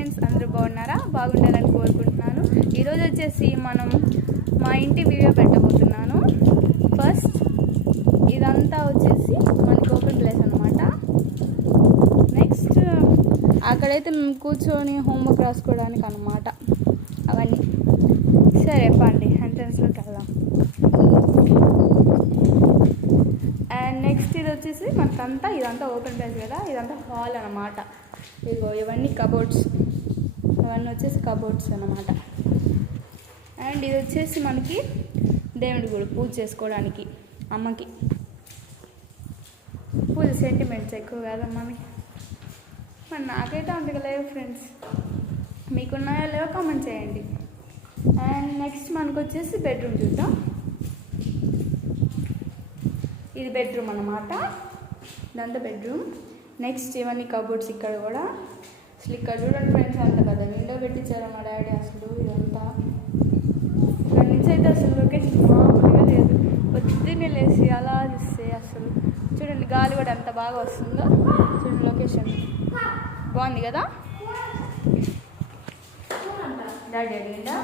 Friends అందరూ బాగున్నారా? బాగుండాలని కోరుకుంటున్నాను. ఈరోజు వచ్చేసి మనం మా ఇంటి వీడియో పెట్టబోతున్నాను. ఫస్ట్ ఇదంతా వచ్చేసి మనకి ఓపెన్ ప్లేస్ అనమాట నెక్స్ట్ అక్కడైతే మేము కూర్చొని హోంవర్క్ రాసుకోవడానికి అనమాట అవన్నీ. సరే పండి ఎంట్రన్స్లోకి వెళ్దాం అండ్ నెక్స్ట్ ఇది వచ్చేసి మనకంతా ఇదంతా ఓపెన్ ప్లేస్ కదా ఇదంతా హాల్ అనమాట ఇగో ఇవన్నీ కబోర్డ్స్ ఇవన్నీ వచ్చేసి కబోర్డ్స్ అనమాట అండ్ ఇది వచ్చేసి మనకి దేవుడి గుడి పూజ చేసుకోవడానికి అమ్మకి. పూజ సెంటిమెంట్స్ ఎక్కువ కదా మరి నాకైతే అంతగా లేవు ఫ్రెండ్స్ మీకున్నాయో లేవో కామెంట్ చేయండి. అండ్ నెక్స్ట్ మనకు వచ్చేసి బెడ్రూమ్ చూద్దాం. ఇది బెడ్రూమ్ అన్నమాట. ఇదంతా బెడ్రూమ్ నెక్స్ట్ ఇవన్నీ కబోర్డ్స్ ఇక్కడ కూడా? అసలు ఇక్కడ చూడండి ఫ్రెండ్స్ అంత కదా విండో పెట్టించారు మా డాడీ అసలు ఇదంతా. ఇక్కడ నుంచి అయితే అసలు లొకేషన్ మామూలుగా లేదు. పొద్దున్నే లేసి అలా చూస్తే అసలు చూడండి గాలి కూడా ఎంత బాగా వస్తుందో. చూడండి లొకేషన్ బాగుంది కదా? డాడీ అడిగిందా?